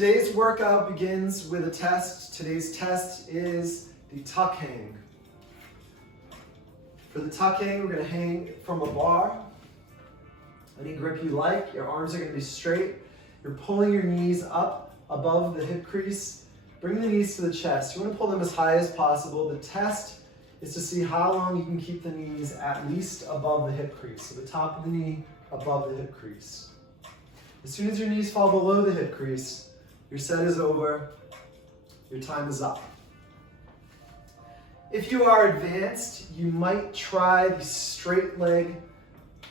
today's workout begins with a test. Today's test is the tuck hang. For the tuck hang, we're going to hang from a bar. Any grip you like. Your arms are going to be straight. You're pulling your knees up above the hip crease. Bring the knees to the chest. You want to pull them as high as possible. The test is to see how long you can keep the knees at least above the hip crease. So the top of the knee above the hip crease. As soon as your knees fall below the hip crease, your set is over, your time is up. If you are advanced, you might try the straight leg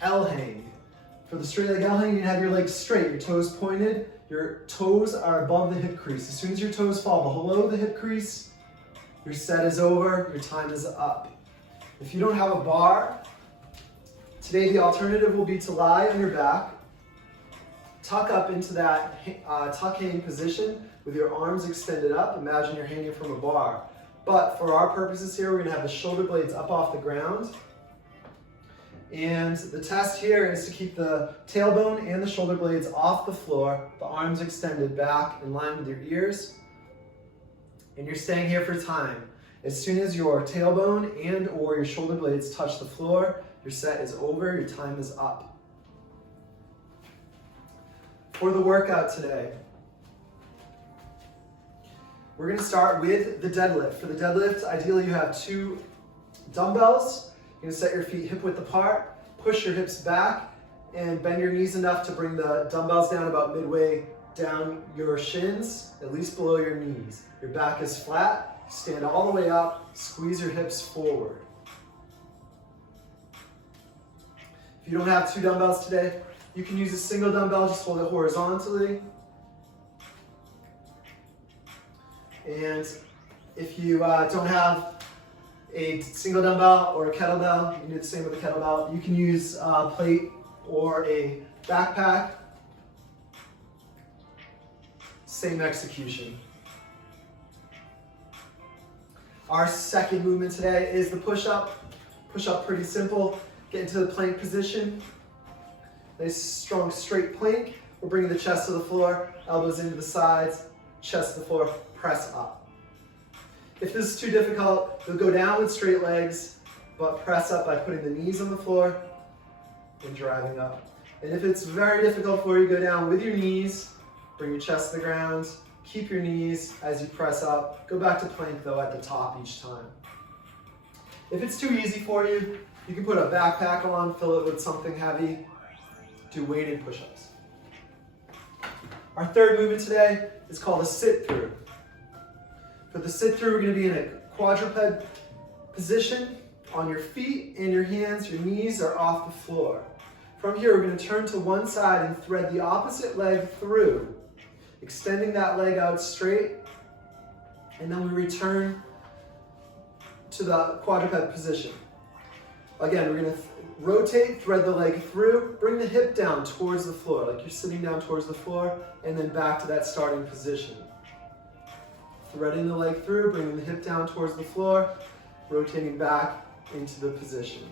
L hang. For the straight leg L hang, you have your legs straight, your toes pointed, your toes are above the hip crease. As soon as your toes fall below the hip crease, your set is over, your time is up. If you don't have a bar, today the alternative will be to lie on your back, tuck up into that tuck hang position with your arms extended up. Imagine you're hanging from a bar. But for our purposes here, we're going to have the shoulder blades up off the ground. And the test here is to keep the tailbone and the shoulder blades off the floor, the arms extended back in line with your ears. And you're staying here for time. As soon as your tailbone and or your shoulder blades touch the floor, your set is over, your time is up. For the workout today, we're going to start with the deadlift. For the deadlift, ideally you have 2 dumbbells. You're going to set your feet hip width apart, push your hips back, and bend your knees enough to bring the dumbbells down about midway down your shins, at least below your knees. Your back is flat, stand all the way up, squeeze your hips forward. If you don't have 2 dumbbells today, you can use a single dumbbell, just hold it horizontally. And if you don't have a single dumbbell or a kettlebell, you can do the same with a kettlebell. You can use a plate or a backpack. Same execution. Our second movement today is the push-up. Push-up, pretty simple. Get into the plank position. Nice, strong, straight plank. We're bringing the chest to the floor, elbows into the sides, chest to the floor, press up. If this is too difficult, you'll go down with straight legs, but press up by putting the knees on the floor and driving up. And if it's very difficult for you, go down with your knees, bring your chest to the ground, keep your knees as you press up. Go back to plank though at the top each time. If it's too easy for you, you can put a backpack on, fill it with something heavy, do weighted push-ups. Our third movement today is called a sit-through. For the sit-through, we're going to be in a quadruped position on your feet and your hands. Your knees are off the floor. From here, we're going to turn to one side and thread the opposite leg through, extending that leg out straight, and then we return to the quadruped position. Again, we're going to rotate, thread the leg through, bring the hip down towards the floor, like you're sitting down towards the floor, and then back to that starting position. Threading the leg through, bringing the hip down towards the floor, rotating back into the position.